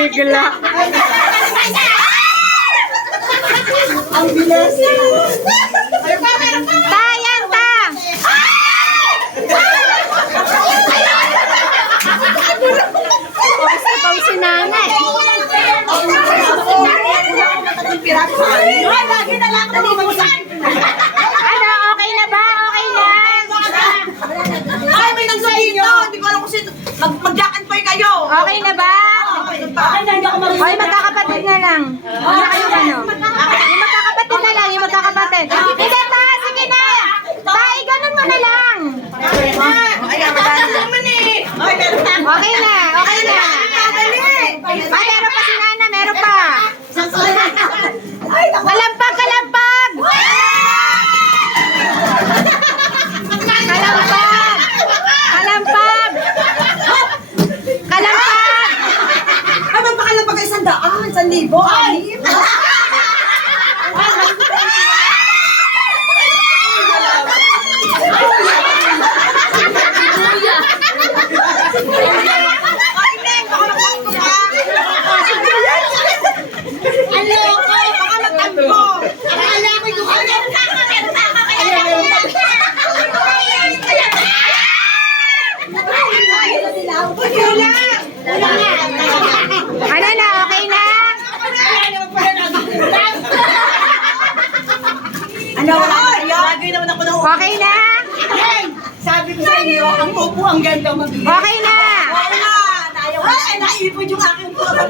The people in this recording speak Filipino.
bigla. Ang bilis. Tayang ta. Pawis na pawis si nanay. Lagi na lang nalimutan. Ano, okay na ba? Okay na. Ay, may nagsahin to. Hindi ko alam kung sino. Mag-jack-and-poy kayo. Okay na ba? Hoy, magkakapatid na lang. Ano kayo ano? Yung magkakapatid na lang, yung magkakapatid. Hindi pa, sige na. Tay, ganun mo na lang. Okay na, okay na. Ay, meron pa si Nana, meron pa. Kalampag, kalampag. Kalampag. Kalampag. Kalampag. Ay, magpakalang pag 100, 1,000. Ay! Ano na, okay na? Ano, wala kayo? Lagay naman ako ng Okay na? Sabi ko sa inyo, ang upo ang ganda mag- Okay na. Oo nga, tayo. Ay, naipon yung aking puso.